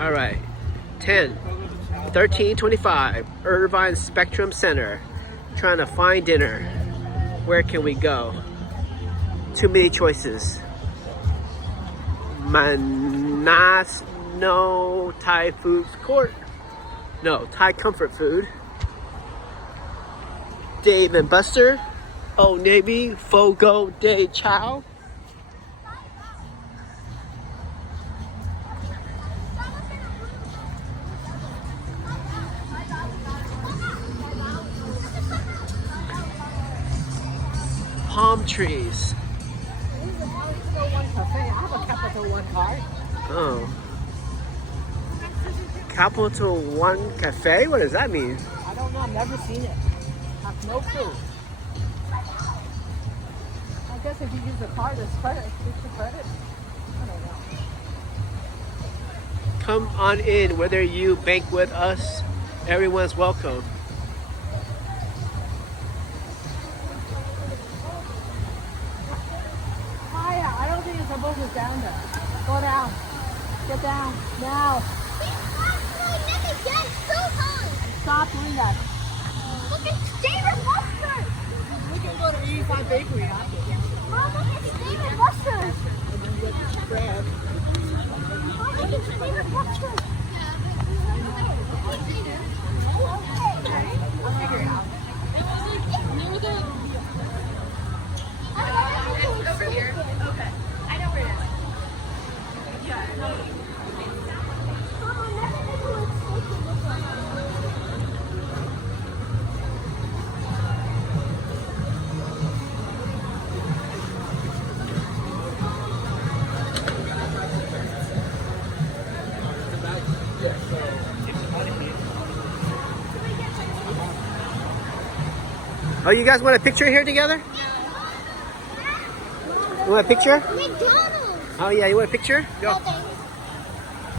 All right. 10, 1325, Irvine Spectrum Center. Trying to find dinner. Where can we go? Too many choices. Manas no Thai Food Court. No, Thai Comfort Food. Dave and Buster. Old Navy. Fogo de Chao. Palm trees. Oh. Capital One Cafe? What does that mean? I don't know. I've never seen it. Have no clue. I guess if you use the card as credit, it's the credit. I don't know. Come on in. Whether you bank with us, everyone's welcome. I don't think it's supposed to down there. Go down. Get down. Now. Stop doing that. Look at David Buster's. We can go to 85 Bakery after. Mom, look at David Buster's. Grab. Mom, look at David Buster's. I'll figure it out. Over here. Okay. I know where it is. Oh, you guys want a picture here together? You want a picture? McDonald's. Oh yeah, you want a picture? No, thanks.